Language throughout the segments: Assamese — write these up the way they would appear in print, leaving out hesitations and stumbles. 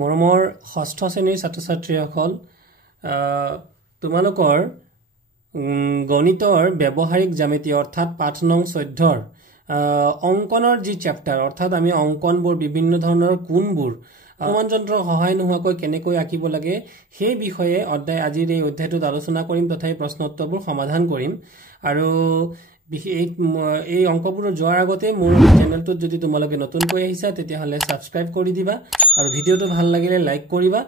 মৰমৰ ষষ্ঠ শ্ৰেণীৰ ছাত্ৰ-ছাত্ৰীসকল তোমালোকৰ গণিতৰ ব্যৱহাৰিক জ্যামিতি অৰ্থাৎ পাঠ নং 14 অঙ্কনৰ যি চেপ্টাৰ অৰ্থাৎ আমি অঙ্কনবোৰ বিভিন্ন ধৰণৰ কোণবোৰ অনুমান যন্ত্ৰৰ সহায় নোহোৱাকৈ কেনেকৈ আঁকিব লাগে সেই বিষয়ে আজিৰ এই অধ্যায়টোত আলোচনা কৰিম তথা প্ৰশ্ন উত্তৰবোৰ সমাধান কৰিম আৰু এই অঙ্কবোৰ যোৱাৰ আগতে মোৰ চেনেলটোত যদি তোমালোকে নতুনকৈ আহিছা তেতিয়াহলে সাবস্ক্ৰাইব কৰি দিবা আৰু ভিডিওটো ভাল লাগিলে লাইক কৰিবা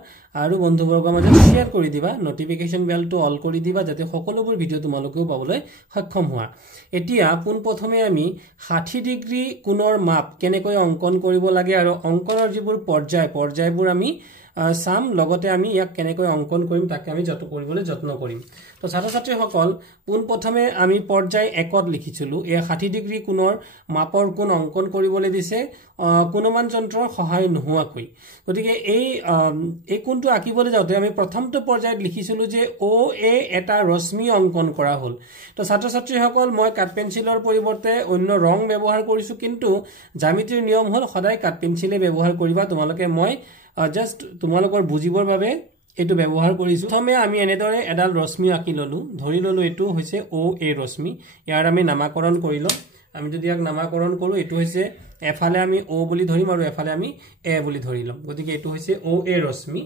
আৰু বন্ধুবৰ্গৰ মাজত শেয়াৰ কৰি দিবা নটিফিকেশন বেলটো অল কৰি দিবা যাতে সকলোবোৰ ভিডিও তোমালোকেও পাবলৈ সক্ষম হোৱা এতিয়া পোন প্ৰথমে আমি 60 ডিগ্ৰী কোণৰ মাপ কেনেকৈ অঙ্কন কৰিব লাগে আৰু অঙ্কনৰ যিবোৰ পৰ্যায়বোৰ আমি সাম লগতে আমি ইয়াক কেনেকৈ অঙ্কন কৰিম তাকে আমি যত্ন কৰিম তো ছাত্ৰ-ছাত্ৰীসকল পোন প্ৰথমে আমি পৰ্যায় 1ত লিখিছিলো এই 60 ডিগ্ৰী কোণৰ মাপৰ কোণ অঙ্কন কৰিবলৈ দিছে কোণমান যন্ত্ৰৰ সহায় নোহোৱাকৈ গতিকে এই কোণটো আঁকিবলৈ যাওঁতে আমি প্ৰথমটো পৰ্যায়ত লিখিছিলো যে OA এটা ৰশ্মি অঙ্কন কৰা হ'ল তো ছাত্ৰ-ছাত্ৰীসকল মই কাট পেন্সিলৰ পৰিৱৰ্তে অন্য ৰং ব্যৱহাৰ কৰিছো কিন্তু জ্যামিতিৰ নিয়ম হ'ল সদায় কাট পেন্সিলে ব্যৱহাৰ কৰিবা তোমালোকে মই জাস্ট তোমালোকৰ বুজিবৰ বাবে এটো ব্যৱহাৰ কৰিছো প্ৰথমে আমি এনেদৰে এডাল ৰশ্মি আঁকি ললো ধৰি ললো এটো হৈছে OA ৰশ্মি ইয়াৰ আমি নামাকৰণ কৰিলো আমি যদি ইয়াক নামাকৰণ কৰো এটো হৈছে এফালে আমি O বুলি ধৰিম আৰু এফালে আমি A বুলি ধৰিলম গতিকে এটো হৈছে OA ৰশ্মি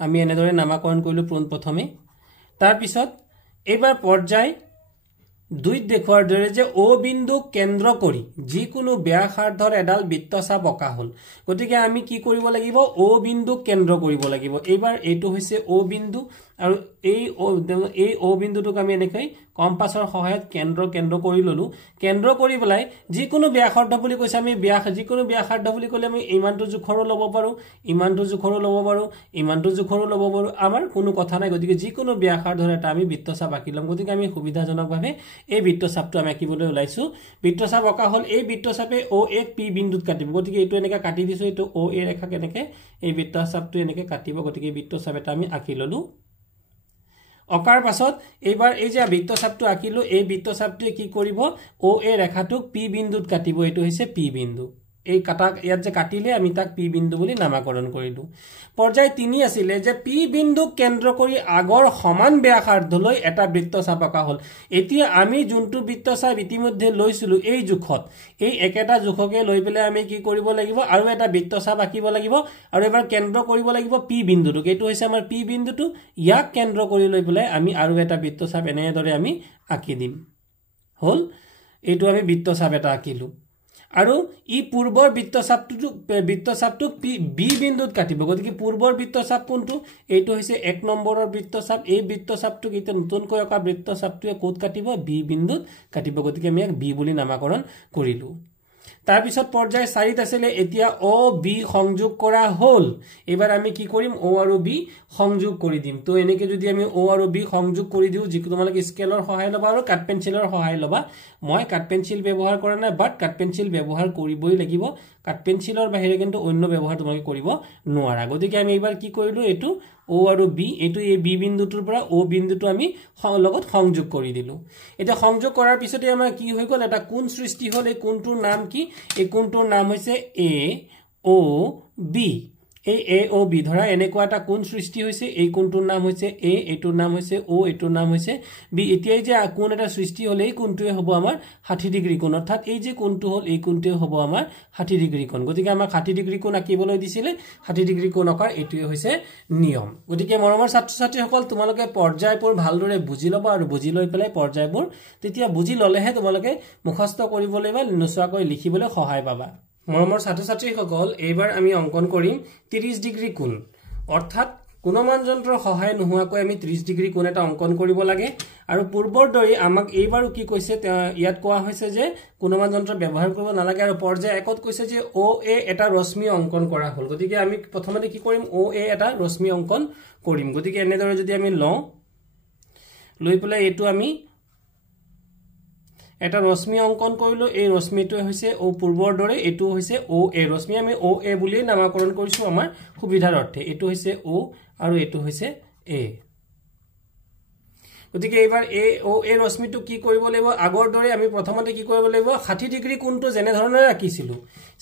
আমি এনেদৰে নামাকৰণ কৰিলো প্ৰথমে তাৰ পিছত এবাৰ পৰ্যায় 2 দেখুৱাৰ দৰে যে O বিন্দু কেন্দ্ৰ কৰি যিকোনো ব্যাসাৰ্ধৰ এডাল বৃত্তচাপ অঁকা হ'ল গতিকে আমি কি কৰিব লাগিব O বিন্দু কেন্দ্ৰ কৰিব লাগিব এবাৰ এটো হৈছে O বিন্দু আৰু এই O বিন্দুটোক আমি এনেকৈ কম্পাসৰ সহায়ত কেন্দ্ৰ কৰি ললো কেন্দ্ৰ কৰি বলাই যিকোনো ব্যাসাৰ্ধ বুলি কৈছে আমি যিকোনো ব্যাসাৰ্ধ বুলি কলে আমি ইমানটো জোখৰো ল'ব পাৰো ইমানটো জোখৰো ল'ব পাৰো ইমানটো জোখৰো ল'ব পাৰো আমাৰ কোনো কথা নাই গতিকে যিকোনো ব্যাসাৰ্ধৰ এটা আমি বৃত্তচাপ আঁকি লম গতিকে আমি সুবিধাজনকভাৱে এই বৃত্তচাপটো আমি আঁকিবলৈ ওলাইছো বৃত্তচাপ অঁকা হ'ল এই বৃত্তচাপে OA P বিন্দুত কাটিব গতিকে এইটো এনেকৈ কাটি দিছো এইটো OA ৰেখা কেনেকৈ এই বৃত্তচাপটো এনেকৈ কাটিব গতিকে বৃত্তচাপ এটা আমি আঁকি ললো অকাৰ পাছত এবাৰ এই যে বৃত্তচাপটো আঁকিলো এই বৃত্তচাপটোৱে কি কৰিব OA ৰেখাটোক P বিন্দুত কাটিব এটো হৈছে P বিন্দু এই কাটা ইয়াত যে কাটিলে আমি তাক P বিন্দু বুলি নামাকৰণ কৰিলো পৰ্যায় 3 আছিল যে P বিন্দু কেন্দ্ৰ কৰি আগৰ সমান ব্যাসাৰ্ধলৈ এটা বৃত্তচাপ আঁকা হ'ল এতিয়া আমি যোনটো বৃত্তচাপ ইতিমধ্যে লৈছিলো এই জোখত এই একেটা জোখকে লৈ পেলে আমি কি কৰিব লাগিব আৰু এটা বৃত্তচাপ আঁকিব লাগিব আৰু এবাৰ কেন্দ্ৰ কৰিব লাগিব P বিন্দুটো এটো হৈছে আমাৰ P বিন্দুটো ইয়াক কেন্দ্ৰ কৰি লৈ পেলে আমি আৰু এটা বৃত্তচাপ এনেদৰে আমি আঁকি দিম হ'ল এটো আমি বৃত্তচাপ এটা আঁকিলো আৰু ই পূৰ্বৰ বৃত্তচাপটো B বিন্দুত কাটিব গতিকে পূৰ্বৰ বৃত্তচাপ কোনটো এইটো হৈছে 1 নম্বৰৰ বৃত্তচাপ এই বৃত্তচাপটো কিতে নতুনকৈ অকা বৃত্তচাপটোৱে কোত কাটিব B বিন্দুত কাটিব গতিকে আমি B বুলি নামাকৰণ কৰিলো তাৰ পিছত পৰ্যায় 4 আছিল এতিয়া O B সংযোগ কৰা হ'ল এবাৰ আমি কি কৰিম O আৰু B সংযোগ কৰি দিম তো এনেকে যদি আমি O আৰু B সংযোগ কৰি দিও যিকোনো তোমালোকে স্কেলৰ সহায় লবা আৰু কাট পেন্সিলৰ সহায় লবা মই কাট পেন্সিল ব্যৱহাৰ কৰা নাই বাট কাট পেন্সিল ব্যৱহাৰ কৰিবই লাগিব কাট পেন্সিলৰ বাহিৰে কিন্তু অন্য ব্যৱহাৰ তোমালোকে কৰিব নোৱাৰা গতিকে আমি এবাৰ কি কৰিলো এটো O আৰু B এটো এই B বিন্দুটোৰ পৰা O বিন্দুটো আমি লগত সংযোগ কৰি দিলো এটা সংযোগ কৰাৰ পিছতে আমাৰ কি হৈ গল এটা কোণ সৃষ্টি হ'ল এই কোণটোৰ নাম কি এই কোণটোৰ নাম হৈছে AOB এই AOB ধৰা এনেকুৱা এটা কোণ সৃষ্টি হৈছে এই কোণটোৰ নাম হৈছে A এটোৰ নাম হৈছে O এটোৰ নাম হৈছে B এতিয়া যে কোণ এটা সৃষ্টি হ'ল এই কোণটোৱে হ'ব আমাৰ 60 ডিগ্ৰী কোণ অৰ্থাৎ এই যে কোণটো হ'ল এই কোণটোৱে হ'ব আমাৰ 60 ডিগ্ৰী কোণ গতিকে আমাক 60 ডিগ্ৰী কোণ আঁকিবলৈ দিছিলে 60 ডিগ্ৰী কোণ আঁকাৰ এটোৱে হৈছে নিয়ম গতিকে মৰমৰ ছাত্ৰ-ছাত্ৰীসকল তোমালোকে পৰ্যায়বোৰ ভালদৰে বুজি লবা আৰু বুজি লৈ পেলাই পৰ্যায়বোৰ তেতিয়া বুজি ললেহে তোমালোকে মুখস্থ কৰিবলৈ বা নোচোৱাকৈ লিখিবলৈ সহায় পাবা মৰমৰ ছাত্ৰ-ছাত্ৰীসকল এইবাৰ আমি অঙ্কন কৰিম 30 ডিগ্ৰী কোণ অৰ্থাৎ কোণমান যন্ত্ৰৰ সহায় নোহোৱাকৈ আমি 30 ডিগ্ৰী কোণ এটা অঙ্কন কৰিব লাগে আৰু পূৰ্বৰ দৰে আমাক এইবাৰো কি কৈছে ইয়াত কোৱা হৈছে যে কোণমান যন্ত্ৰ ব্যৱহাৰ কৰিব নালাগে আৰু পৰ্যায় 1ত কৈছে যে OA এটা ৰশ্মি অঙ্কন কৰা হ'ল গতিকে আমি প্ৰথমতে কি কৰিম OA এটা ৰশ্মি অঙ্কন কৰিম গতিকে এনেদৰে যদি আমি লৈ পেলাই এটো আমি এটা ৰশ্মি অঙ্কন কৰিলো এই ৰশ্মিটো হৈছে O পূৰ্বৰ দৰে এটো হৈছে OA ৰশ্মি আমি OA বুলি নামকৰণ কৰিছো আমাৰ সুবিধাৰ অৰ্থে এটো হৈছে O আৰু এটো হৈছে A গতিকে এইবাৰ এই ৰশ্মিটো কি কৰিব লাগিব আগৰ দৰে আমি প্ৰথমতে কি কৰিব লাগিব 60 ডিগ্ৰী কোণটো যেনে ধৰণে ৰাখিছিলো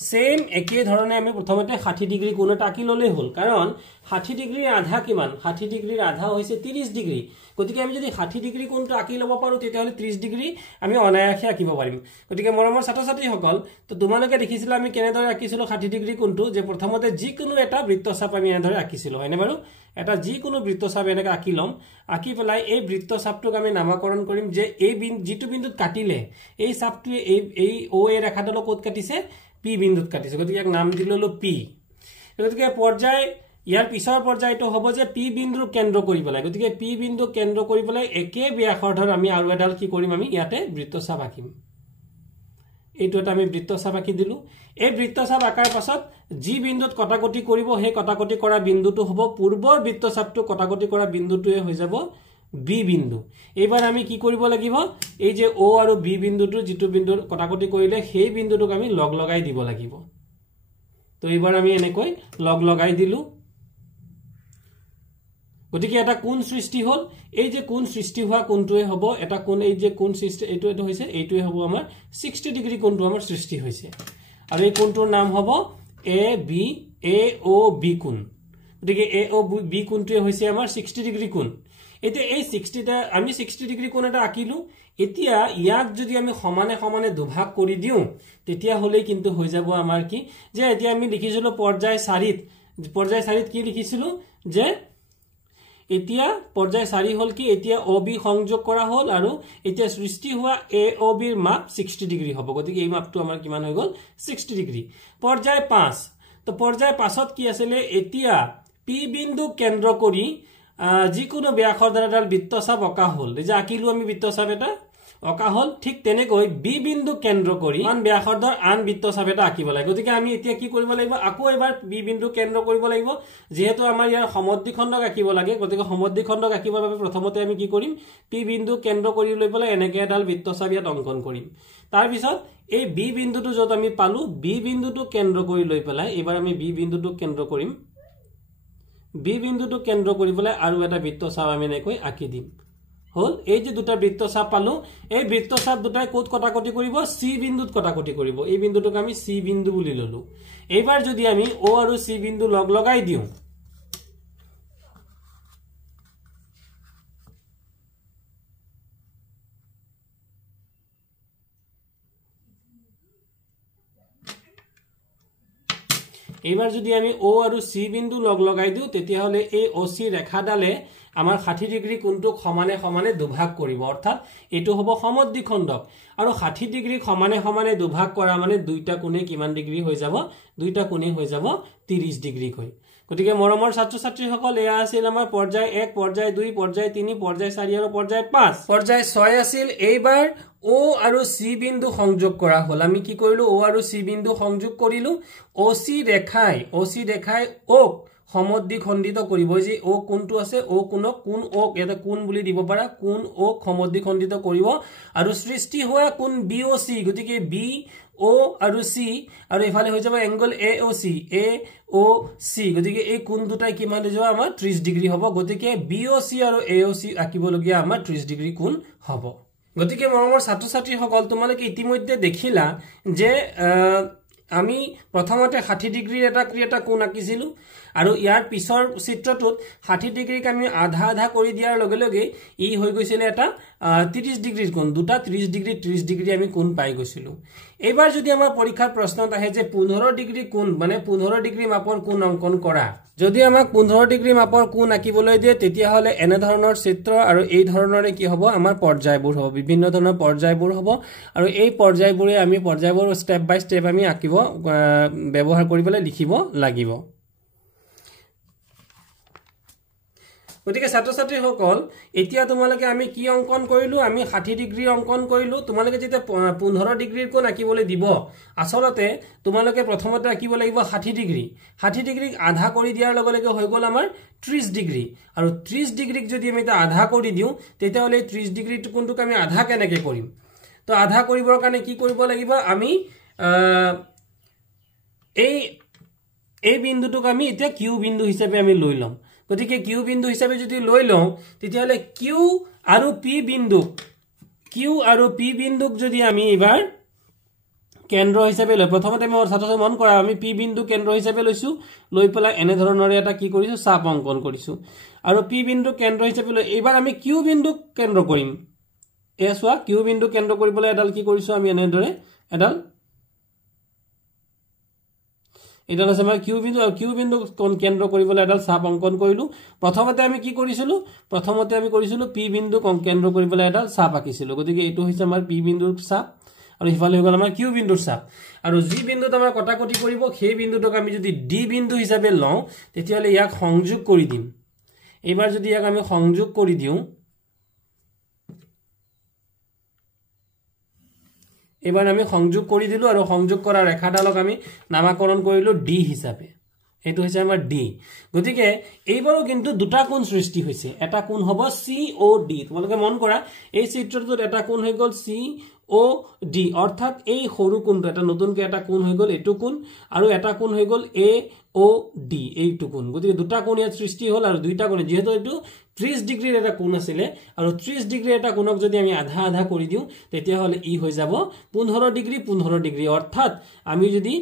সেম একে ধৰণে আমি প্ৰথমতে 60 ডিগ্ৰী কোণ এটা আঁকি ললেই হ'ল কাৰণ 60 ডিগ্ৰীৰ আধা কিমান 60 ডিগ্ৰীৰ আধা হৈছে 30 ডিগ্ৰী গতিকে আমি যদি 60 ডিগ্ৰী কোণটো আঁকি ল'ব পাৰো তেতিয়াহলে 30 ডিগ্ৰী আমি অনায়াসে আঁকিব পাৰিম গতিকে মৰমৰ ছাত্ৰ-ছাত্ৰীসকল তো তোমালোকে দেখিছিলা আমি কেনেদৰে আঁকিছিলো 60 ডিগ্ৰী কোণটো যে প্ৰথমতে যিকোনো এটা বৃত্তচাপ আমি এনেদৰে আঁকিছিলো হয়নে বাৰু এটা যিকোনো বৃত্তচাপ এনেকৈ আঁকি লম আঁকি পেলাই এই বৃত্তচাপটোক আমি নামকৰণ কৰিম যে এই যিটো বিন্দুত কাটিলে এই চাপটোৱে এই ও এ ৰেখাডালক ক'ত কাটিছে পি বিন্দুত কাটিছে গতিকে এক নাম দিললো পি গতিকে পৰ্যায় ইয়াৰ পিছৰ পৰ্যায়টো হ'ব যে পি বিন্দুৰ কেন্দ্ৰ কৰিব লাগে গতিকে পি বিন্দু কেন্দ্ৰ কৰিব লাগে একে ব্যাসাৰ্ধৰ আমি আৰু এডাল কি কৰিম আমি ইয়াতে বৃত্তচাপ আঁকিম এইটো এটা আমি বৃত্তচাপ আঁকি দিলো এই বৃত্তচাপ আঁকাৰ পাছত যি বিন্দুত কটাকটি কৰিব সেই কটাকটি কৰা বিন্দুটো হ'ব পূৰ্বৰ বৃত্তচাপটো কটাকটি কৰা বিন্দুটোৱে হৈ যাব বি বিন্দু এইবাৰ আমি কি কৰিব লাগিব এই যে ও আৰু বি বিন্দুটো যিটো বিন্দুৰ কটাকটি কৰিলে সেই বিন্দুটোক আমি লগ লগাই দিব লাগিব তো এইবাৰ আমি এনেকৈ লগ লগাই দিলো গতিকে এটা কোণ সৃষ্টি হল এই যে কোণ সৃষ্টি হোৱা কোণটোৱে হ'ব এটা কোণ এই যে কোণ সৃষ্টি এইটো হৈছে এইটোৱে হ'ব আমাৰ 60 ডিগ্ৰী কোণটো আমাৰ সৃষ্টি হৈছে আৰু এই কোণটোৰ নাম হ'ব এ ও বি কোণ গতিকে এ ও বি কোণটোৱে হৈছে আমাৰ 60 ডিগ্ৰী কোণ এতিয়া এই 60টা আমি 60 ডিগ্ৰী কোণ এটা আঁকিলো এতিয়া ইয়াক যদি আমি সমানে সমানে দুভাগ কৰি দিও তেতিয়া হলে কিন্তু হৈ যাব আমাৰ কি যে এতিয়া আমি লিখিছিলো পৰ্যায় 4ত কি লিখিছিলো যে এতিয়া পৰ্যায় 4 হল কি এতিয়া ও বি সংযোগ কৰা হল আৰু এতিয়া সৃষ্টি হোৱা এ ও বিৰ মাপ 60 ডিগ্ৰী হ'ব গতিকে এই মাপটো আমাৰ কিমান হৈ গল 60 ডিগ্ৰী পৰ্যায় 5 তো পৰ্যায় 5ত কি আছিল এতিয়া পি বিন্দু কেন্দ্ৰ কৰি যিকোনো ব্যাসাৰ্ধৰ এডাল বৃত্তচাপ অঁকা হল যে আঁকিলো আমি বৃত্তচাপ এটা অঁকা হল ঠিক তেনেকৈ বি বিন্দু কেন্দ্ৰ কৰি আন ব্যাসাৰ্ধৰ আন বৃত্তচাপ এটা আঁকিব লাগে গতিকে আমি এতিয়া কি কৰিব লাগিব আকৌ এবাৰ বি বিন্দু কেন্দ্ৰ কৰিব লাগিব যেহেতু আমাৰ ইয়াৰ সমদ্বিখণ্ডক আঁকিব লাগে গতিকে সমদ্বিখণ্ডক আঁকিবৰ বাবে প্ৰথমতে আমি কি কৰিম পি বিন্দু কেন্দ্ৰ কৰি লৈ পেলাই এনেকৈ এডাল বৃত্তচাপ ইয়াত অংকন কৰিম তাৰ পিছত এই বি বিন্দুটো যত আমি পালো বি বিন্দুটো কেন্দ্ৰ কৰি লৈ পেলাই এবাৰ আমি বি বিন্দুটো কেন্দ্ৰ কৰিম বি বিন্দুটো কেন্দ্ৰ কৰি পেলাই আৰু এটা বৃত্তচাপ আমি এনেকৈ আঁকি দিম হল এই যে দুটা বৃত্তচাপ পালো এই বৃত্তচাপ দুটাই কোত কটাকটি কৰিব সি বিন্দুত কটাকটি কৰিব এই বিন্দুটোক আমি সি বিন্দু বুলি ললো এইবাৰ যদি আমি ও আৰু সি বিন্দু লগ লগাই দিও এইবাৰ যদি আমি ও আৰু সি বিন্দু লগ লগাই দিও তেতিয়া হলে এই ও সি ৰেখাডালে আমাৰ 60 ডিগ্ৰী কোণটোক সমানে সমানে দুভাগ কৰিব অৰ্থাৎ এটো হ'ব সমদ্বিখণ্ডক আৰু 60 ডিগ্ৰী সমানে সমানে দুভাগ কৰা মানে দুইটা কোণে কিমান ডিগ্ৰী হৈ যাব দুইটা কোণে হৈ যাব 30 ডিগ্ৰী কৈ গতিকে মৰমৰ ছাত্ৰ-ছাত্ৰীসকল এয়া আছিল আমাৰ পৰ্যায় 1 পৰ্যায় 2 পৰ্যায় 3 পৰ্যায় 4 আৰু পৰ্যায় 5 পৰ্যায় 6 আছিল এইবাৰ ও আৰু সি বিন্দু সংযোগ কৰা হল আমি কি কৰিলো ও আৰু সি বিন্দু সংযোগ কৰিলো ও সি ৰেখাই ও সমদ্বিখণ্ডিত কৰিব যে ও কোণটো আছে ও কোণক কোণ ও এটা কোণ বুলি দিব পাৰা কোণ ও সমদ্বিখণ্ডিত কৰিব আৰু সৃষ্টি হোৱা কোণ বি ও সি গতিকে বি ও আৰু সি আৰু এফালে হৈ যাব এংগল এ ও সি গতিকে এই কোণ দুটাই কিমান হৈ যাব আমাৰ 30 ডিগ্ৰী হ'ব গতিকে বি ও সি আৰু এ ও সি আঁকিবলগীয়া আমাৰ 30 ডিগ্ৰী কোণ হ'ব গতিকে মৰমৰ ছাত্ৰ-ছাত্ৰীসকল তোমালোকে ইতিমধ্যে দেখিলা যে আমি প্ৰথমতে 60 ডিগ্ৰীৰ এটা কোণ আঁকিছিলো আৰু ইয়াৰ পিছৰ চিত্ৰটোত 60 ডিগ্ৰীক আমি আধা আধা কৰি দিয়াৰ লগে লগে ই হৈ গৈছিল এটা 30 ডিগ্ৰীৰ কোণ দুটা 30 ডিগ্ৰী আমি কোণ পাই গৈছিলো এবাৰ যদি আমাৰ পৰীক্ষাৰ প্ৰশ্নত আহে যে 15 ডিগ্ৰী কোণ মানে 15 ডিগ্ৰী মাপৰ কোণ অংকন কৰা যদি আমাক 15 ডিগ্ৰী মাপৰ কোণ আঁকিবলৈ দিয়ে তেতিয়া হলে এনে ধৰণৰ চিত্ৰ আৰু এই ধৰণৰে কি হ'ব আমাৰ পৰ্যায়বোৰ হ'ব বিভিন্ন ধৰণৰ পৰ্যায়বোৰ হ'ব আৰু এই পৰ্যায়বোৰে আমি পৰ্যায়বোৰ ষ্টেপ বাই ষ্টেপ আমি আঁকিব ব্যৱহাৰ কৰিবলৈ লিখিব লাগিব গতিকে ছাত্ৰ-ছাত্ৰীসকল এতিয়া তোমালোকে আমি কি অংকন কৰিলো আমি 60 ডিগ্ৰী অংকন কৰিলো তোমালোকে যেতিয়া 15 ডিগ্ৰীৰ কোণ আঁকিবলৈ দিব আসলতে তোমালোকে প্ৰথমতে আঁকিব লাগিব 60 ডিগ্ৰীক আধা কৰি দিয়াৰ লগে লগে হৈ গল আমাৰ 30 ডিগ্ৰী আৰু 30 ডিগ্ৰীক যদি আমি এটা আধা কৰি দিও তেতিয়া হলে 30 ডিগ্ৰী কোণটোক আমি আধা কেনেকৈ কৰিম তো আধা কৰিবৰ কাৰণে কি কৰিব লাগিব আমি এই বিন্দুটোক আমি এতিয়া কিউ বিন্দু হিচাপে আমি লৈ লম গতিকে কিউ বিন্দু হিচাপে যদি লৈ লওঁ তেতিয়াহলে কিউ আৰু পি বিন্দুক যদি আমি এবাৰ কেন্দ্ৰ হিচাপে লৈ প্ৰথমতে মই ছাত্ৰ মন কৰা আমি পি বিন্দু কেন্দ্ৰ হিচাপে লৈছো লৈ পেলাই এনে ধৰণৰ এটা কি কৰিছো চাপ অংকন কৰিছো আৰু পি বিন্দু কেন্দ্ৰ হিচাপে লৈ এবাৰ আমি কিউ বিন্দু কেন্দ্ৰ কৰিম এছোৱা কিউ বিন্দু কেন্দ্ৰ কৰিবলৈ এডাল কি কৰিছো আমি এনে ধৰে এডাল আছে আমাৰ কিউ বিন্দু আৰু কিউ বিন্দু কেন্দ্ৰ কৰিবলৈ এডাল চাপ অংকন কৰিলো প্ৰথমতে আমি কি কৰিছিলো পি বিন্দু কেন্দ্ৰ কৰিবলৈ এডাল চাপ আঁকিছিলো গতিকে এইটো হৈছে আমাৰ পি বিন্দুৰ চাপ আৰু ইফালে হৈ গল আমাৰ কিউ বিন্দুৰ চাপ আৰু জি বিন্দুত আমাৰ কটাকটি কৰিব সেই বিন্দুটোক আমি যদি ডি বিন্দু হিচাপে লওঁ তেতিয়াহলে ইয়াক সংযোগ কৰি দিম এবাৰ যদি ইয়াক আমি সংযোগ কৰি দিওঁ এবাৰ আমি সংযোগ কৰি দিলো আৰু সংযোগ কৰা ৰেখাডালক আমি নামকৰণ কৰিলো ডি হিচাপে এটো হৈছে আমাৰ ডি গতিকে এইবাৰো কিন্তু দুটা কোণ সৃষ্টি হৈছে এটা কোণ হ'ব সি ও ডি তোমালোকে মন কৰা এই চিত্ৰটোত এটা কোণ হৈ গল সি ও ডি অৰ্থাৎ এই সৰু কোণটো এটা নতুনকৈ এটা কোণ হৈ গল এটো কোণ আৰু এটা কোণ হৈ গল এ ও ডি এইটো কোণ গতিকে দুটা কোণ ইয়াত সৃষ্টি হল আৰু দুইটা কোণ যেহেতু এইটো 30 ডিগ্ৰীৰ এটা কোণ আছিলে আৰু 30 ডিগ্ৰীৰ এটা কোণক যদি আমি আধা আধা কৰি দিওঁ তেতিয়াহলে ই হৈ যাব 15 ডিগ্ৰী অৰ্থাৎ আমি যদি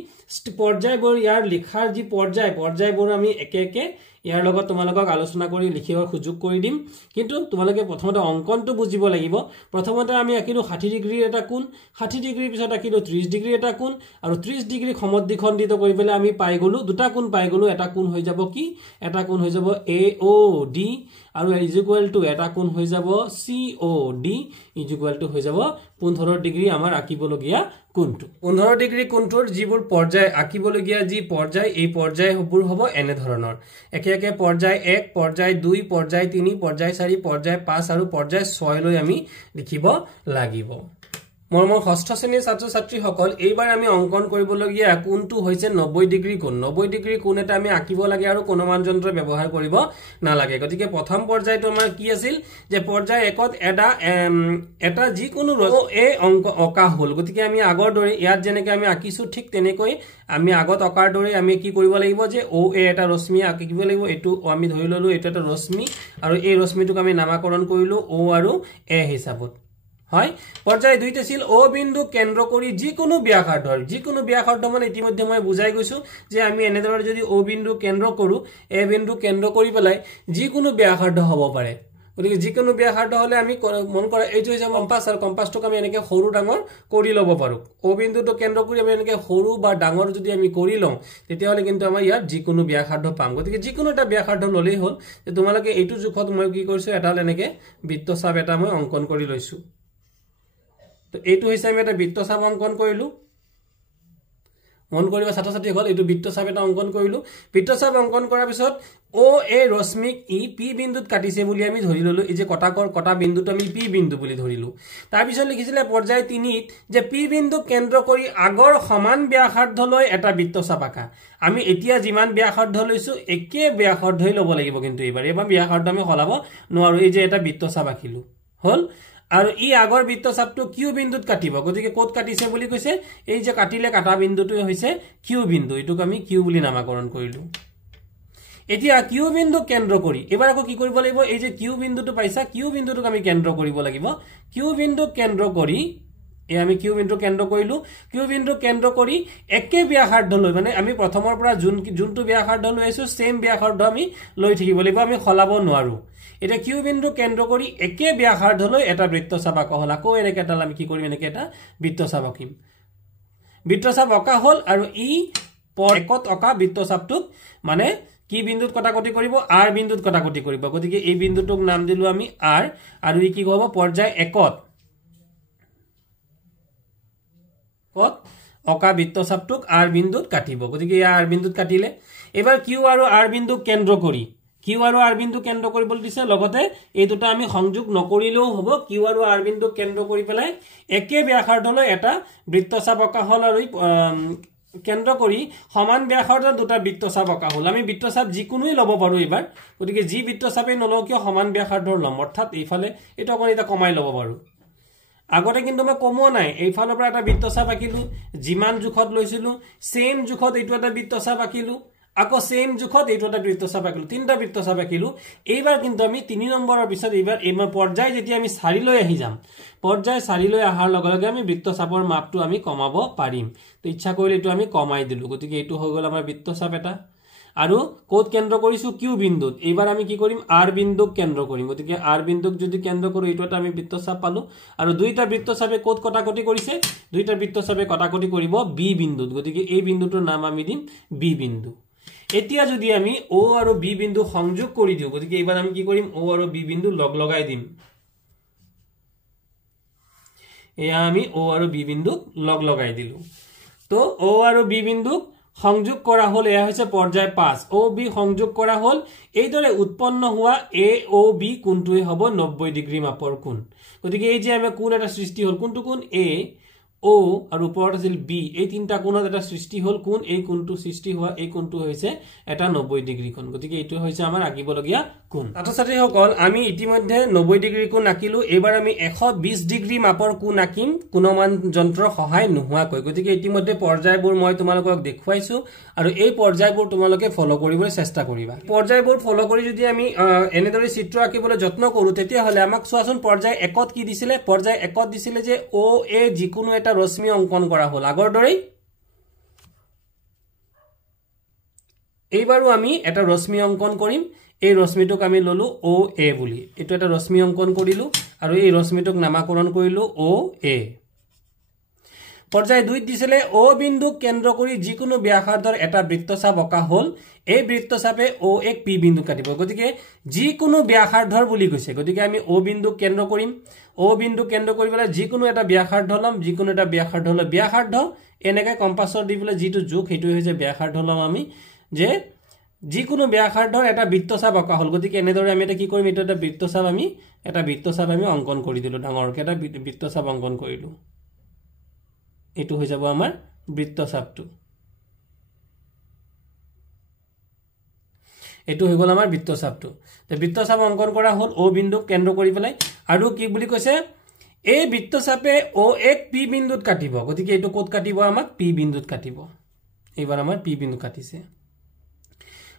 পৰ্যায়বোৰ ইয়াৰ লিখাৰ যি পৰ্যায়বোৰ আমি একে একে ইয়াৰ লগত তোমালোকক আলোচনা কৰি লিখিবৰ সুযোগ কৰি দিম কিন্তু তোমালোকে প্ৰথমতে অংকনটো বুজিব লাগিব প্ৰথমতে আমি আঁকিলো 60 ডিগ্ৰীৰ এটা কোণ 60 ডিগ্ৰীৰ পিছত আঁকিলো 30 ডিগ্ৰীৰ এটা কোণ আৰু 30 ডিগ্ৰী সমদ্বিখণ্ডিত কৰি পেলাই আমি পাই গলো দুটা কোণ পাই গলো এটা কোণ হৈ যাব কি এটা কোণ হৈ যাব এ ও ডি আৰু ইজ ইকুৱেল টু এটা কোণ হৈ যাব সি ও ডি ইজ ইকুৱেল টু হৈ যাব 15 ডিগ্ৰী আমাৰ আঁকিবলগীয়া কোণটো 15 ডিগ্ৰী কোণটোৰ যিবোৰ পৰ্যায় আঁকিবলগীয়া যি পৰ্যায় এই পৰ্যায়বোৰ হ'ব এনে ধৰণৰ একে একে পৰ্যায় 1 পৰ্যায় 2 পৰ্যায় 3 পৰ্যায় 4 পৰ্যায় 5 আৰু পৰ্যায় 6 লৈ আমি লিখিব লাগিব মোৰ ষষ্ঠ শ্ৰেণীৰ ছাত্ৰ ছাত্ৰীসকল এইবাৰ আমি অংকন কৰিবলগীয়া কোণটো হৈছে 90 ডিগ্ৰী কোণ 90 ডিগ্ৰী কোণ এটা আমি আঁকিব লাগে আৰু কোণমান যন্ত্ৰ ব্যৱহাৰ কৰিব নালাগে গতিকে প্ৰথম পৰ্যায়টো আমাৰ কি আছিল যে পৰ্যায় 1ত এটা যিকোনো এ অংক অকা হল গতিকে আমি আগৰ দৰে ইয়াত যেনেকৈ আমি আঁকিছো ঠিক তেনেকৈ আমি আগত অকাৰ দৰে আমি কি কৰিব লাগিব যে ও এ এটা ৰশ্মি আঁকিব লাগিব এটো আমি ধৰি ললো এটা এটা ৰশ্মি আৰু এই ৰশ্মিটোক আমি নামকৰণ কৰিলো ও আৰু এ হিচাপত হয় পৰ্যায় 2 তে ছিল ও বিন্দু কেন্দ্ৰ কৰি যিকোনো ব্যাসাৰ্ধ মানে ইতিমধ্যে মই বুজাই গৈছো যে আমি এনেদৰে যদি ও বিন্দু কেন্দ্ৰ কৰো এ বিন্দু কেন্দ্ৰ কৰি পেলাই যিকোনো ব্যাসাৰ্ধ হ'ব পাৰে গতিকে যিকোনো ব্যাসাৰ্ধ হলে আমি মন কৰা এইটো হৈছে কম্পাস আৰু কম্পাসটোক আমি এনেকৈ সৰু ডাঙৰ কৰি ল'ব পাৰো ও বিন্দুটো কেন্দ্ৰ কৰি আমি এনেকৈ সৰু বা ডাঙৰ যদি আমি কৰি লওঁ তেতিয়াহলে কিন্তু আমাৰ ইয়াত যিকোনো ব্যাসাৰ্ধ পাম গতিকে যিকোনো এটা ব্যাসাৰ্ধ ললেই হ'ল যে তোমালোকে এইটো জোখত মই কি কৰিছো এডাল এনেকৈ বৃত্তচাপ এটা মই অংকন কৰি লৈছো তো এইটো হৈছে আমি এটা বৃত্তচাপ অংকন কৰিলো মন কৰিব ছাত্ৰ ছাত্ৰীসকল এইটো বৃত্তচাপ এটা অংকন কৰিলো বৃত্তচাপ অংকন কৰাৰ পিছত ও এ ৰশ্মিক ই পি বিন্দুত কাটিছে বুলি আমি ধৰি ললো এই যে কটা বিন্দুটো আমি পি বিন্দু বুলি ধৰিলো তাৰ পিছত লিখিছিলে পৰ্যায় 3ত যে পি বিন্দু কেন্দ্ৰ কৰি আগৰ সমান ব্যাসাৰ্ধলৈ এটা বৃত্তচাপ আঁকা আমি এতিয়া যিমান ব্যাসাৰ্ধ লৈছো একে ব্যাসাৰ্ধই ল'ব লাগিব কিন্তু এবাৰ ব্যাসাৰ্ধ আমি সলাব নোৱাৰো এই যে এটা বৃত্তচাপ আঁকিলো হল আৰু ই আগৰ বৃত্তচাপটো কিউ বিন্দুত কাটিব গতিকে কোত কাটিছে বুলি কৈছে এই যে কাটিলে কাটা বিন্দুটো হৈছে কিউ বিন্দু এটোক আমি কিউ বুলি নামকৰণ কৰিলো এতিয়া কিউ বিন্দু কেন্দ্ৰ কৰি এবাৰ আকৌ কি কৰিব লাগিব এই যে কিউ বিন্দুটো পাইছা কিউ বিন্দুটোক আমি কেন্দ্ৰ কৰিব লাগিব কিউ বিন্দু কেন্দ্ৰ কৰি আমি কিউ বিন্দু কেন্দ্ৰ কৰিলো কিউ বিন্দু কেন্দ্ৰ কৰি একে ব্যাসাৰ্ধ লৈ মানে আমি প্ৰথমৰ পৰা যোনটো ব্যাসাৰ্ধ লৈ আছো সেম ব্যাসাৰ্ধ আমি লৈ থাকিব লাগিব আমি খলাব নোৱাৰো এটা কিউ বিন্দু কেন্দ্ৰ কৰি একে ব্যাসাৰ্ধ লৈ এটা বৃত্তচাপ আঁকা হল আকৌ এনেকৈ এটা আমি কি কৰিম এনেকৈ এটা বৃত্তচাপ আঁকিম বৃত্তচাপ আঁকা হল আৰু ই একত অকা বৃত্তচাপটোক মানে কি বিন্দুত কটাকটি কৰিব আৰ বিন্দুত কটাকটি কৰিব গতিকে এই বিন্দুটোক নাম দিলো আমি আৰ আৰু ই কি হ'ব পৰ্যায় 1ত অকা বৃত্তচাপটোক আৰ বিন্দুত কাটিব গতিকে আৰ বিন্দুত কাটিলে এবাৰ কিউ আৰু আৰ বিন্দু কেন্দ্ৰ কৰি কিউ আৰু আৰ বিন্দু কেন্দ্ৰ কৰিবলৈ দিছে লগতে এই দুটা আমি সংযোগ নকৰিলেও হ'ব কিউ আৰু আৰ বিন্দু কেন্দ্ৰ কৰি পেলাই একে ব্যাসাৰ্ধলৈ এটা বৃত্তচাপ আঁকা হল আৰু কেন্দ্ৰ কৰি সমান ব্যাসাৰ্ধৰ দুটা বৃত্তচাপ আঁকা হল আমি বৃত্তচাপ যিকোনোই ল'ব পাৰো এবাৰ গতিকে যি বৃত্তচাপে নলও কিয় সমান ব্যাসাৰ্ধৰ ল'ম অৰ্থাৎ এইফালে এইটো অকণ এটা কমাই ল'ব পাৰো আগতে কিন্তু মই কমোৱা নাই এইফালৰ পৰা এটা বৃত্তচাপ আঁকিলো যিমান জোখত লৈছিলো সেম জোখত এইটো এটা বৃত্তচাপ আঁকিলো আকৌ সেম জুখত এইটো এটা বৃত্তচাপ আঁকিলো, তিনিটা বৃত্তচাপ আঁকিলো। এইবাৰ কিন্তু আমি 3 নম্বৰৰ পিছত এইবাৰ পৰ্যায় যেতিয়া আমি 4 লৈ আহি যাম, পৰ্যায় 4 লৈ অহাৰ লগে লগে আমি বৃত্তচাপৰ মাপটো আমি কমাব পাৰিম। তো ইচ্ছা কৰিলে এইটো আমি কমাই দিলো, গতিকে এইটো হৈ গ'ল আমাৰ বৃত্তচাপ এটা। আৰু ক'ত কেন্দ্ৰ কৰিছো? কিউ বিন্দুত। এইবাৰ আমি কি কৰিম? আৰ বিন্দুক কেন্দ্ৰ কৰিম, গতিকে আৰ বিন্দুক যদি কেন্দ্ৰ কৰো এইটো এটা আমি বৃত্তচাপ পালো। আৰু দুইটা বৃত্তচাপে ক'ত কটাকটি কৰিছে? দুইটা বৃত্তচাপে কটাকটি কৰিব বি বিন্দুত, গতিকে এই বিন্দুটোৰ নাম আমি দিম বি বিন্দু। এতিয়া যদি আমি ও আৰু বি বিন্দু সংযোগ কৰি দিও, গতিকে এইবাৰ আমি কি কৰিম? ও আৰু বি বিন্দু লগ লগাই দিম। এয়া আমি ও আৰু বি বিন্দুক লগ লগাই দিলো। তো ও আৰু বি বিন্দুক সংযোগ কৰা হল, এয়া হৈছে পৰ্যায় 5। ও বি সংযোগ কৰা হল। এইদৰে উৎপন্ন হোৱা এ ও বি কোণটোৱে হ'ব 90 ডিগ্ৰী মাপৰ কোণ। গতিকে এই যে আমি কোণ এটা সৃষ্টি হল, কোনটো কোণ? এ, ও আৰু ওপৰত আছিল বি, এই তিনিটা কোণত এটা সৃষ্টি হল কোণ। এই কোণটো সৃষ্টি হোৱা এই কোণটো হৈছে এটা 90 ডিগ্ৰী কোণ, গতিকে এইটো হৈছে আমাৰ আঁকিবলগীয়া কোণ। ছাত্ৰ-ছাত্ৰীসকল, আমি ইতিমধ্যে 90 ডিগ্ৰী কোণ আঁকিলো। এইবাৰ আমি 120 ডিগ্ৰী মাপৰ কোণ আঁকিম কোণমান যন্ত্ৰৰ সহায় নোহোৱাকৈ। গতিকে ইতিমধ্যে পৰ্যায়বোৰ মই তোমালোকক দেখুৱাইছো আৰু এই পৰ্যায়বোৰ তোমালোকে ফলো কৰিবলৈ চেষ্টা কৰিবা। পৰ্যায়বোৰ ফলো কৰি যদি আমি এনেদৰে চিত্ৰ আঁকিবলৈ যত্ন কৰো, তেতিয়াহ'লে আমাক চোৱাচোন পৰ্যায় 1ত কি দিছিলে? পৰ্যায় 1ত দিছিলে যে ও এ যিকোনো এটা ৰশ্মি অংকন কৰা হল আগৰ দৰেই। এইবাৰো আমি এটা ৰশ্মি অংকন কৰিম। এই ৰশ্মিটোক আমি ললো ও এ বুলি। এইটো এটা ৰশ্মি অংকন কৰিলো আৰু এই ৰশ্মিটোক নামাকৰণ কৰিলো ও এ। পৰ্যায় 2ত দিছিলে ও বিন্দুক কেন্দ্ৰ কৰি যিকোনো ব্যাসাৰ্ধৰ এটা বৃত্তচাপ অঁকা হল। এই বৃত্তচাপে ও এক পি বিন্দু কাটিব, গতিকে যিকোনো ব্যাসাৰ্ধৰ বুলি কৈছে, গতিকে আমি ও বিন্দুক কেন্দ্ৰ কৰিম। ও বিন্দু কেন্দ্ৰ কৰি পেলাই যিকোনো এটা ব্যাসাৰ্ধ লম, যিকোনো এটা ব্যাসাৰ্ধ হল ব্যাসাৰ্ধ এনেকে কম্পাছৰ দি পেলাই যিটো জোখ সেইটো হৈছে ব্যাসাৰ্ধ লম আমি, যে যিকোনো ব্যাসাৰ্ধৰ এটা বৃত্তচাপ অঁকা হল। গতিকে এনেদৰে আমি এটা কি কৰিম? এইটো এটা বৃত্তচাপ আমি অংকন কৰি দিলো, ডাঙৰকে এটা বৃত্তচাপ অংকন কৰিলো। এইটো হৈ যাব আমাৰ বৃত্তচাপটো। এইটো হৈ গল আমাৰ বৃত্তচাপটো। বৃত্তচাপ অংকন কৰা হল ও বিন্দুক কেন্দ্ৰ কৰি পেলাই। আৰু কি বুলি কৈছে? এই বৃত্তচাপে ও এক পি বিন্দুত কাটিব, গতিকে এইটো ক'ত কাটিব? আমাক পি বিন্দুত কাটিব। এইবাৰ আমাৰ পি বিন্দু কাটিছে।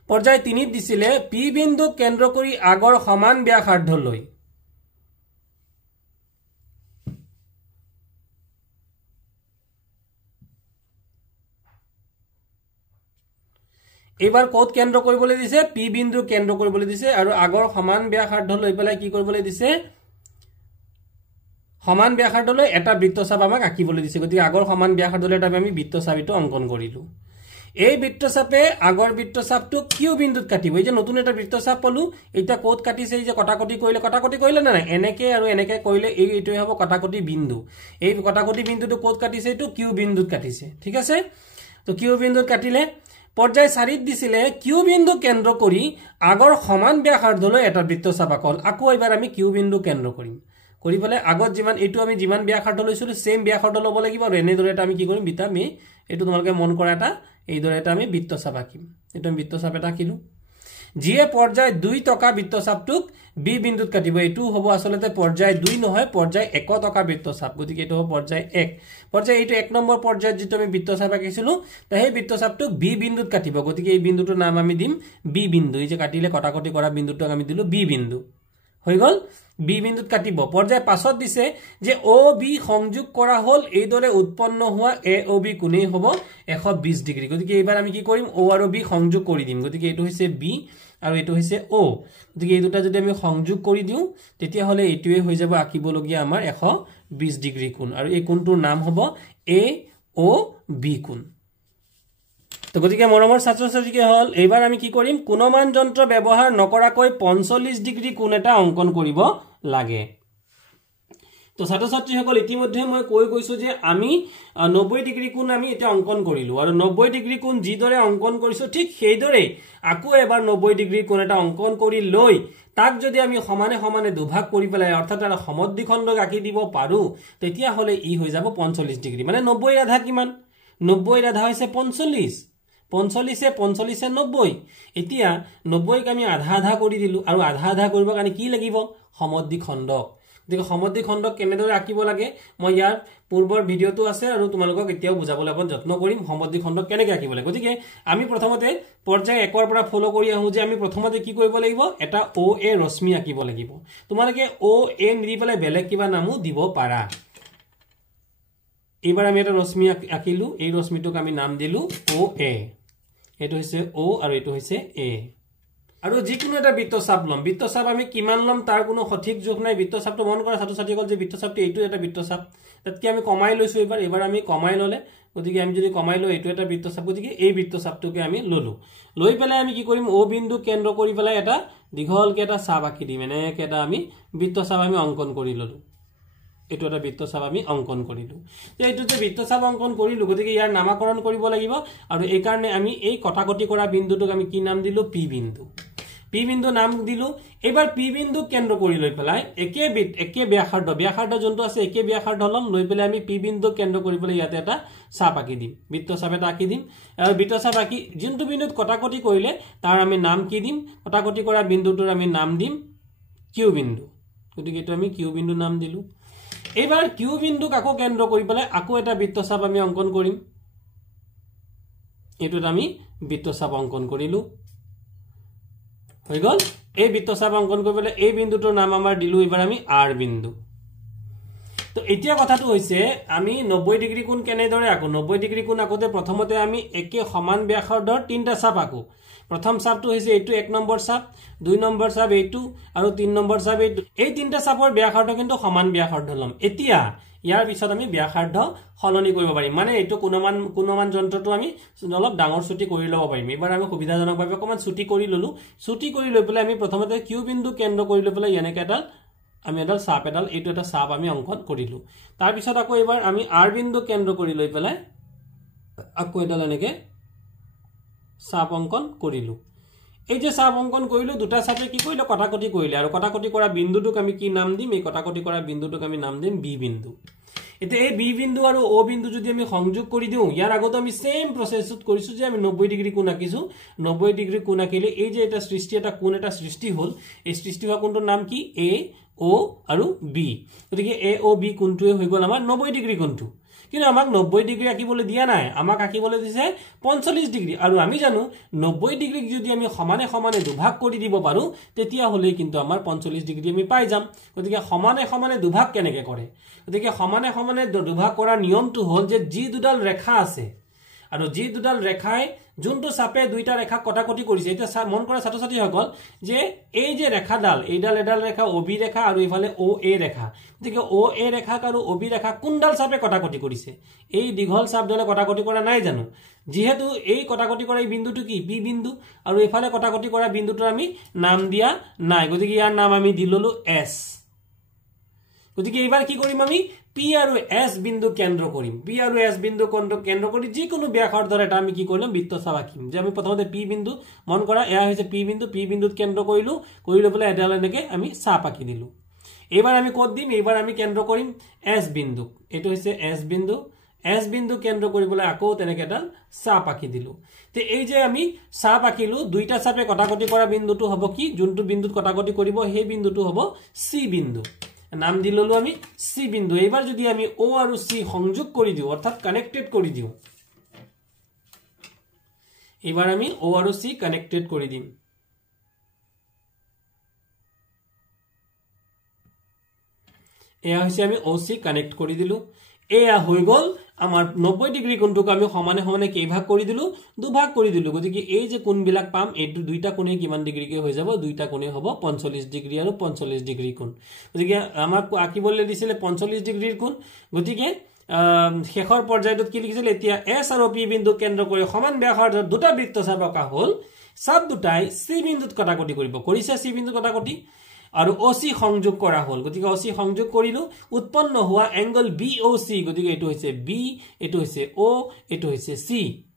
পৰ্যায় 3ত দিছিলে পি বিন্দুক কেন্দ্ৰ কৰি আগৰ সমান ব্যাসাৰ্ধ লৈ এইবাৰ ক'ত কেন্দ্ৰ কৰিবলৈ দিছে? পি বিন্দু কেন্দ্ৰ কৰিবলৈ দিছে আৰু আগৰ সমান ব্যাসাৰ্ধ লৈ পেলাই কি কৰিবলৈ দিছে? সমান ব্যাসাৰ্ধ লৈ এটা বৃত্তচাপ আমাক আঁকিবলৈ দিছে, গতিকে আগৰ সমান ব্যাসাৰ্ধ লৈ এটা আমি বৃত্তচাপ এইটো অংকন কৰিলো। এই বৃত্তচাপে আগৰ বৃত্তচাপটো কিউ বিন্দুত কাটিব। এই যে নতুন এটা বৃত্তচাপ পালো, এতিয়া ক'ত কাটিছে? এই যে কটাকটি কৰিলে না নাই? এনেকে আৰু এনেকে কৰিলে এইটোৱে হ'ব কটাকটি বিন্দু। এই কটাকটি বিন্দুটো ক'ত কাটিছে? এইটো কিউ বিন্দুত কাটিছে, ঠিক আছে? তো কিউ বিন্দুত কাটিলে। পৰ্যায় 4ত দিছিলে কিউ বিন্দু কেন্দ্ৰ কৰি আগৰ সমান ব্যাসাৰ্ধলৈ এটা বৃত্তচাপ আঁকল। আকৌ এবাৰ আমি কিউ বিন্দু কেন্দ্ৰ কৰিম, কৰি পেলাই আগত এইটো আমি যিমান ব্যাসাৰ্ধ লৈছিলো সেম ব্যাসাৰ্ধ ল'ব লাগিব। আৰু এনেদৰে এটা আমি কি কৰিম? এইটো তোমালোকে মন কৰা এটা এইদৰে এটা আমি বৃত্তচাপ আঁকিম। এইটো আমি বৃত্তচাপ এটা আঁকিলো, যিয়ে পৰ্যায় 2 টকা বৃত্তচাপটোক বি বিন্দুত কাটিব। এইটো হ'ব আচলতে পৰ্যায় 2 নহয়, পৰ্যায় 1 টকা বৃত্তচাপ, গতিকে এইটো হ'ব পৰ্যায় 1। পৰ্যায় এইটো 1 নম্বৰ পৰ্যায়ত যিটো আমি বৃত্তচাপ আঁকিছিলো, সেই বৃত্তচাপটোক বি বিন্দুত কাটিব, গতিকে এই বিন্দুটোৰ নাম আমি দিম বি বিন্দু। এই যে কাটিলে কটাকটি কৰা বিন্দুটোক আমি দিলো বি বিন্দু। হৈ গল, বি বিন্দুত কাটিব। পৰ্যায় 5ত দিছে যে ও বি সংযোগ কৰা হল। এইদৰে উৎপন্ন হোৱা এ ও বি কোণেই হ'ব 120 ডিগ্ৰী। গতিকে এইবাৰ আমি কি কৰিম? ও আৰু বি সংযোগ কৰি দিম, গতিকে এইটো হৈছে বি আৰু এইটো হৈছে ও। গতিকে এই দুটা যদি আমি সংযোগ কৰি দিওঁ, তেতিয়াহ'লে এইটোৱে হৈ যাব আঁকিবলগীয়া আমাৰ 120 ডিগ্ৰী কোণ, আৰু এই কোণটোৰ নাম হ'ব এ ও বি কোণ। তো গতিকে মৰমৰ ছাত্ৰ ছাত্ৰীসকল, এইবাৰ আমি কি কৰিম? কোণমান যন্ত্ৰ ব্যৱহাৰ নকৰাকৈ 45 ডিগ্ৰী কোণ এটা অংকন কৰিব লাগে। তো ছাত্ৰ ছাত্ৰীসকল, ইতিমধ্যে মই কৈ গৈছো যে আমি 90 ডিগ্ৰী কোণ আমি এতিয়া অংকন কৰিলো, আৰু 90 ডিগ্ৰী কোণ যিদৰে অংকন কৰিছো ঠিক সেইদৰে আকৌ এবাৰ 90 ডিগ্ৰী কোণ এটা অংকন কৰি লৈ তাক যদি আমি সমানে সমানে দুভাগ কৰি পেলাই অৰ্থাৎ এটা সমদ্বিখণ্ডক আঁকি দিব পাৰো, তেতিয়াহ'লে ই হৈ যাব 45 ডিগ্ৰী। মানে 90 ৰ আধা কিমান? 90 ৰ আধা হৈছে 45। 45 90। এতিয়া 90ক আমি আধা আধা কৰি দিলো, আৰু আধা আধা কৰিবৰ কাৰণে কি লাগিব? সমদ্বিখণ্ডক। গতিকে সমদ্বিখণ্ডক কেনেদৰে আঁকিব লাগে মই ইয়াৰ পূৰ্বৰ ভিডিঅটো আছে আৰু তোমালোকক এতিয়াও বুজাবলৈ অকণ যত্ন কৰিম সমদ্বিখণ্ডক কেনেকৈ আঁকিব লাগে গতিকে আমি প্ৰথমতে পৰ্যায় 1 ৰ পৰা ফলো কৰি আহো যে আমি প্ৰথমতে কি কৰিব লাগিব এটা OA ৰশ্মি আঁকিব লাগিব তোমালোকে OA নিদি পেলাই বেলেগ কিবা নামো দিব পাৰা এবাৰ আমি এটা ৰশ্মি আঁকিলো এই ৰশ্মিটোক আমি নাম দিলো OA এটো হৈছে O আৰু এটো হৈছে A আৰু যিকোনো এটা বৃত্তচাপ লম বৃত্তচাপ আমি কিমান লম তাৰ কোনো সঠিক জোখ নাই বৃত্তচাপটো মন কৰা ছাত্ৰ-ছাত্ৰীসকল যে বৃত্তচাপটো এইটো এটা বৃত্তচাপ তাতকে আমি কমাই লৈছো এবাৰ আমি কমাই ললে গতিকে আমি যদি কমাই লও এইটো এটা বৃত্তচাপ গতিকে এই বৃত্তচাপটোকে আমি ললো লৈ পেলাই আমি কি কৰিম O বিন্দু কেন্দ্ৰ কৰি পেলাই এটা দীঘলকে এটা চাপ আঁকি দিম এনেকে এটা আমি বৃত্তচাপ আমি অঙ্কন কৰি ললো এটো এটা বৃত্তচাপ আমি অঙ্কন কৰিলো এইটো যে বৃত্তচাপ অঙ্কন কৰিলো গতিকে ইয়াৰ নামকৰণ কৰিব লাগিব আৰু এই কাৰণে আমি এই কটাকটি কৰা বিন্দুটোক আমি কি নাম দিলো P বিন্দু P বিন্দু নাম দিলো এবাৰ P বিন্দু কেন্দ্ৰ কৰি লৈ পেলাই একে ব্যাসাৰ্ধ যোনটো আছে একে ব্যাসাৰ্ধ লম লৈ পেলাই আমি P বিন্দু কেন্দ্ৰ কৰি পেলাই ইয়াতে এটা চাপ আঁকি দিম বৃত্তচাপ এটা আঁকি দিম আৰু বৃত্তচাপ আঁকি যোনটো বিন্দুত কটাকটি কৰিলে তাৰ আমি নাম কি দিম কটাকটি কৰা বিন্দুটোৰ আমি নাম দিম Q বিন্দু গতিকে এটো আমি Q বিন্দু নাম দিলো এবাৰ Q বিন্দুক আকৌ কেন্দ্ৰ কৰি পেলাই আকৌ এটা বৃত্তচাপ আমি অঙ্কন কৰিম এটোত আমি বৃত্তচাপ অঙ্কন কৰিলো হৈ গল এই বৃত্তচাপ অঙ্কন কৰিবলৈ এই বিন্দুটোৰ নাম আমাৰ দিলু এবাৰ আমি R বিন্দু তো এতিয়া কথাটো হৈছে আমি 90 ডিগ্ৰী কোণ কেনেদৰে আকো 90 ডিগ্ৰী কোণ আকোতে প্ৰথমতে আমি একে সমান ব্যাসাৰ্ধৰ তিনটা চাপ আকো প্ৰথম চাপটো হৈছে এইটো 1 নম্বৰ চাপ 2 নম্বৰ চাপ এইটো আৰু 3 নম্বৰ চাপ এইটো এই তিনটা চাপৰ ব্যাসাৰ্ধ কিন্তু সমান ব্যাসাৰ্ধ লম এতিয়া ইয়াৰ পিছত আমি ব্যাসাৰ্ধ সলনি কৰিব পাৰিম মানে এইটো কোণমান যন্ত্ৰটো আমি অলপ ডাঙৰ ছুটি কৰি লব পাৰিম এবাৰ আমি সুবিধাজনকভাৱে অকমান ছুটি কৰি ললো ছুটি কৰি লৈ পেলাই আমি প্ৰথমতে Q বিন্দু কেন্দ্ৰ কৰি লৈ পেলাই এনেকে এটা আমি এডাল চাপ এডাল এইটো এটা চাপ আমি অঙ্কন কৰিলো তাৰ পিছত আকৌ এবাৰ আমি R বিন্দু কেন্দ্ৰ কৰি লৈ পেলাই আকৌ এডাল এনেকে চাপ অঙ্কন কৰিলো এই যে চাপ অঙ্কন কৰিলো দুটা চাপে কি কৰিলো কটাকটি কৰিলে আৰু কটাকটি কৰা বিন্দুটোক আমি কি নাম দিম এই কটাকটি কৰা বিন্দুটোক আমি নাম দিম B বিন্দু এতে এই B বিন্দু আৰু O বিন্দু যদি আমি সংযোগ কৰি দিও ইয়াৰ আগত আমি সেম প্ৰসেসত কৰিছো যে আমি 90 ডিগ্ৰী কোণ আঁকিছো 90 ডিগ্ৰী কোণ আঁকিলে এই যে এটা সৃষ্টি এটা কোণ এটা সৃষ্টি হল এই সৃষ্টি হোৱা কোণটোৰ নাম কি A O আৰু B গতিকে A O B কোণটোৱে হৈ গল আমাৰ 90 ডিগ্ৰী কোণটো কিন্তু আমাক 90 ডিগ্ৰী আঁকিবলৈ দিয়া নাই আমাক আঁকিবলৈ দিছে 45 ডিগ্ৰী আৰু আমি জানো 90 ডিগ্ৰীক যদি আমি সমানে সমানে দুভাগ কৰি দিব পাৰো তেতিয়া হলে কিন্তু আমাৰ 45 ডিগ্ৰী আমি পাই যাম গতিকে সমানে সমানে দুভাগ কেনেকে কৰে গতিকে সমানে সমানে দুভাগ কৰা নিয়মটো হল যে যি দুডাল ৰেখা আছে আৰু যি দুডাল ৰেখাই যোনটো চাপে দুইটা ৰেখা কটাকটি কৰিছে এটা মন কৰা ছাত্ৰ-ছাত্ৰী সকল যে এই যে ৰেখাডাল এইডাল এডাল ৰেখা OB ৰেখা আৰু ইফালে OA ৰেখা গতিকে OA ৰেখা আৰু OB ৰেখা কোনডাল চাপে কটাকটি কৰিছে এই দীঘল চাপডালে কটাকটি কৰা নাই জানো যেহেতু এই কটাকটি কৰা এই বিন্দুটো কি P বিন্দু আৰু ইফালে কটাকটি কৰা বিন্দুটোৰ আমি নাম দিয়া নাই গতিকে ইয়াৰ নাম আমি দিললো S গতিকে এবাৰ কি কৰিম আমি P আৰু S বিন্দু কেন্দ্ৰ কৰিম P আৰু S বিন্দু কেন্দ্ৰ কৰি যিকোনো ব্যাসাৰ্ধৰ এটা আমি কি কৰিম বৃত্তচাপ আঁকিম যে আমি প্ৰথমতে P বিন্দু মন কৰা এয়া হৈছে P বিন্দুত কেন্দ্ৰ কৰিলো কৰি লৈ এডাল এনেকে আমি চাপ আঁকি দিলো এবাৰ আমি কত দিম এবাৰ আমি কেন্দ্ৰ কৰিম S বিন্দু এটো হৈছে S বিন্দু কেন্দ্ৰ কৰিবলৈ আকৌ তেনেকে এটা চাপ আঁকি দিলো তে এই যে আমি চাপ আঁকিলো দুইটা চাপে কটাকটি কৰা বিন্দুটো হ'ব কি যোনটো বিন্দুত কটাকটি কৰিব সেই বিন্দুটো হ'ব C বিন্দু নাম দিললো আমি C বিন্দু এবাৰ যদি আমি O আৰু C সংযোগ কৰি দিও অৰ্থাৎ কানেক্টেড কৰি দিও এবাৰ আমি O আৰু C কানেক্টেড কৰি দিম এয়া হৈছে আমি OC কানেক্ট কৰি দিলু এয়া হৈ গল আমাৰ 90 ডিগ্ৰী কোণটোক আমি সমানে সমানে কেই ভাগ কৰি দিলু দুভাগ কৰি দিলু গতিকে এই যে কোণবিলাক পাম এইটো দুইটা কোণে কিমান ডিগ্ৰীকে হৈ যাব দুইটা কোণে হ'ব 45 ডিগ্ৰী আৰু 45 ডিগ্ৰী কোণ গতিকে আমাক আঁকিবলৈ দিছিলে 45 ডিগ্ৰীৰ কোণ গতিকে শেষৰ পৰ্যায়ত কি লিখিছিল এতিয়া S আৰু P বিন্দু কেন্দ্ৰ কৰি সমান ব্যাসাৰ্ধৰ দুটা বৃত্তচাপ আঁকা হ'ল চাপ দুটাই C বিন্দুত কটাকটি কৰিব কৰিছে C বিন্দু কটাকটি আৰু OC সংযোগ কৰা হল গতিকে OC সংযোগ কৰিলো উৎপন্ন হোৱা এংগল BOC গতিকে এটো হৈছে B এটো হৈছে O এটো হৈছে C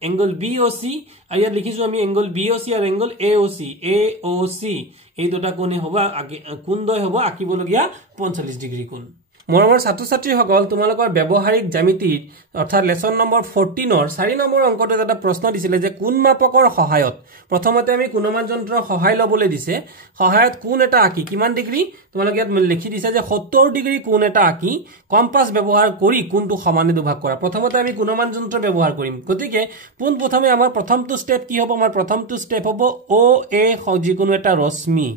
এংগল BOC আৰু ইয়াত লিখিছো আমি এংগল BOC আৰু এংগল AOC এই দুটা কোণে হ'ব কোণদ্বয় হ'ব আঁকিবলগীয়া 45 ডিগ্ৰী কোণ মৰমৰ ছাত্ৰ ছাত্ৰীসকল তোমালোকৰ ব্যৱহাৰিক জ্যামিতিৰ অৰ্থাৎ লেসন নম্বৰ 14ৰ 4 নম্বৰ অংকটো এটা প্ৰশ্ন দিছিলে যে কোন মাপকৰ সহায়ত প্ৰথমতে আমি কোণমান যন্ত্ৰৰ সহায় লবলৈ দিছে সহায়ত কোণ এটা আঁকি কিমান ডিগ্ৰী তোমালোকে ইয়াত লিখি দিছে যে 70 ডিগ্ৰী কোণ এটা আঁকি কম্পাস ব্যৱহাৰ কৰি কোণটো সমানে দুভাগ কৰা প্ৰথমতে আমি কোণমান যন্ত্ৰ ব্যৱহাৰ কৰিম গতিকে পোন প্ৰথমে আমাৰ প্ৰথমটো স্টেপ কি হ'ব আমাৰ প্ৰথমটো স্টেপ হ'ব ও এ যিকোনো এটা ৰশ্মি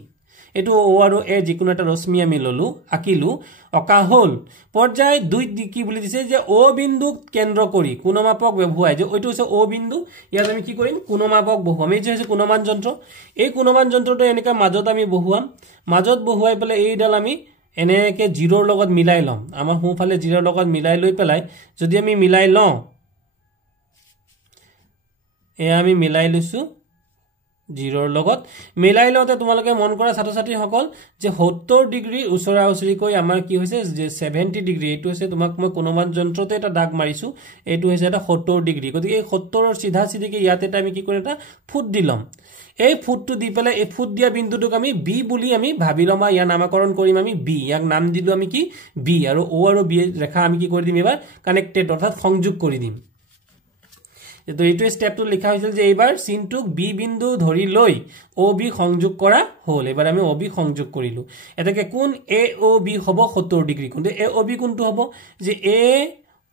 এটো ও আৰু এ যিকোনো এটা ৰশ্মি আমি ললো আকিলু অকা হল পৰ্যায় 2 কি বুলি দিছে যে ও বিন্দুক কেন্দ্ৰ কৰি কোণমাপক ব্যৱহায় যে ওইটো হৈছে ও বিন্দু ইয়াত আমি কি কৰিম কোণমাপক বহুৱাম এই যে হৈছে কোণমান যন্ত্ৰ এই কোণমান যন্ত্ৰটো এনেকা মাজত আমি বহুৱাম মাজত বহুৱাই পেলাই এইডাল আমি এনেকে 0 ৰ লগত মিলাই লম আমাৰ সোঁফালে 0 ৰ লগত মিলাই লৈ পেলাই যদি আমি মিলাই লওঁ আমি মিলাই লৈছো 0 ৰ লগত মিলাই লওঁতে তোমালোকে মন কৰা ছাত্ৰ ছাত্ৰী সকল যে 70 ডিগ্ৰী উচৰা উচৰি কৈ আমাৰ কি হৈছে যে 70 ডিগ্ৰী এটো হৈছে তোমাক মই কোণমান যন্ত্ৰতে এটা দাগ মাৰিছো এটো হৈছে এটা 70 ডিগ্ৰী গতিকে এই 70 ৰ সিধা সিধিকে ইয়াতে এটা আমি কি কৰি এটা ফুট দিলম এই ফুটটো দি পেলাই এই ফুট দিয়া বিন্দুটোক আমি বি বুলি আমি ভাবি লম ইয়া নামকৰণ কৰিম আমি বি ইয়াক নাম দিলো আমি কি বি আৰু ও আৰু বি ৰেখা আমি কি কৰি দিম এবাৰ কানেক্টেড অৰ্থাৎ সংযোগ কৰি দিম তো এইটো স্টেপটো লিখা হৈছিল যে এইবাৰ চিনটোক বি বিন্দু ধৰি লৈ ও বি সংযোগ কৰা হল এবাৰ আমি ও বি সংযোগ কৰিলো এটাকে কোন এ ও বি হ'ব 70 ডিগ্ৰী কোন এ ও বি কোনটো হ'ব যে এ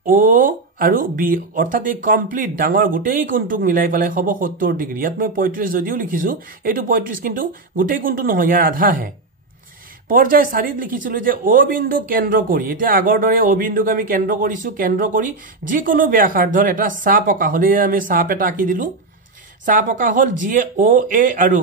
ও আৰু বি অৰ্থাৎ এই কমপ্লিট ডাঙৰ গোটেই কোণটোক মিলাই পেলাই হ'ব 70 ডিগ্ৰী ইয়াত মই 35 যদিও লিখিছো এইটো 35 কিন্তু গোটেই কোণটো নহয় ইয়াৰ আধা হে পৰ্যায় 4ত লিখিছিলো যে ও বিন্দু কেন্দ্ৰ কৰি এটা আগৰ দৰে ও বিন্দুক আমি কেন্দ্ৰ কৰিছো কেন্দ্ৰ কৰি যিকোনো ব্যাসাৰ্ধৰ এটা চাপ অকা হলে আমি চাপ এটা আঁকি দিলো চাপ অকা হল যিয়ে ও এ আৰু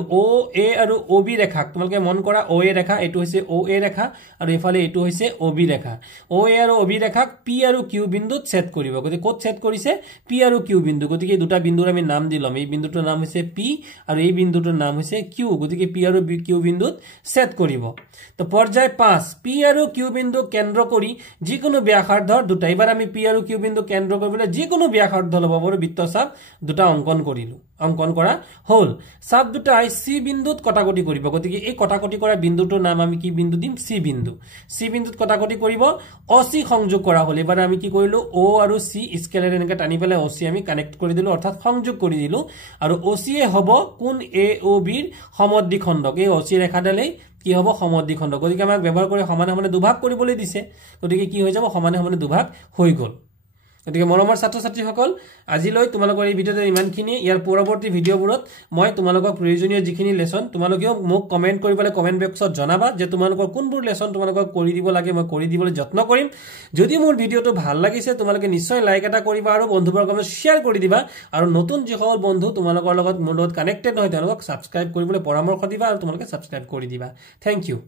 ও বি ৰেখা তোমালোকে মন কৰা ও এ ৰেখা এটো হৈছে ও এ ৰেখা আৰু ইফালে এটো হৈছে ও বি ৰেখা ও এ আৰু ও বি ৰেখাক পি আৰু কিউ বিন্দুত ছেদ কৰিব গতি ক'ত ছেদ কৰিছে পি আৰু কিউ বিন্দু গতিকে দুটা বিন্দুৰ আমি নাম দিলম এই বিন্দুটোৰ নাম হৈছে পি আৰু এই বিন্দুটোৰ নাম হৈছে কিউ গতিকে পি আৰু কিউ বিন্দুত ছেদ কৰিব তো পৰ্যায় 5 পি আৰু কিউ বিন্দু কেন্দ্ৰ কৰি যিকোনো ব্যাসাৰ্ধৰ দুটা এবাৰ আমি পি আৰু কিউ বিন্দু কেন্দ্ৰ কৰিবলৈ যিকোনো ব্যাসাৰ্ধ ল'ব পাৰো বৃত্তচাপ দুটা অঙ্কন কৰিলো অঙ্কন কৰা হল চাপ দুটাই সি বিন্দুত কটাকটি কৰিব গতিকে এই কটাকটি কৰা বিন্দুটোৰ নাম আমি কি বিন্দু দিম সি বিন্দুত কটাকটি কৰিব অসি সংযোগ কৰা হল এবাৰ আমি কি কৰিলো ও আৰু সি স্কেলাৰ এনেকৈ টানি পেলাই অসি আমি কানেক্ট কৰি দিলো অৰ্থাৎ সংযোগ কৰি দিলো আৰু অসি এ হ'ব কোন এ ও বিৰ সমদ্বিখণ্ডক এই অসি ৰেখাডালেই কি হ'ব সমদ্বিখণ্ড গতিকে আমাক ব্যৱহাৰ কৰি সমানে সমানে দুভাগ কৰিবলৈ দিছে গতিকে কি হৈ যাব সমানে সমানে দুভাগ হৈ গল গতিকে মৰমৰ ছাত্ৰ ছাত্ৰীসকল আজিলৈ তোমালোকৰ এই ভিডিঅ'টো ইমানখিনি ইয়াৰ পৰৱৰ্তী ভিডিঅ'বোৰত মই তোমালোকক প্ৰয়োজনীয় যিখিনি লেসন তোমালোকেও মোক কমেন্ট কৰি পেলাই কমেন্ট বক্সত জনাবা যে তোমালোকৰ কোনবোৰ লেসন তোমালোকক কৰি দিব লাগে মই কৰি দিবলৈ যত্ন কৰিম যদি মোৰ ভিডিঅ'টো ভাল লাগিছে তোমালোকে নিশ্চয় লাইক এটা কৰিবা আৰু বন্ধুবৰ্গৰ লগত শ্বেয়াৰ কৰি দিবা আৰু নতুন যিসকল বন্ধু তোমালোকৰ লগত মোৰ লগত কানেক্টেড নহয় তেওঁলোকক সাবস্ক্ৰাইব কৰিবলৈ পৰামৰ্শ দিবা আৰু তোমালোকে সাবস্ক্ৰাইব কৰি দিবা থ্যাংক ইউ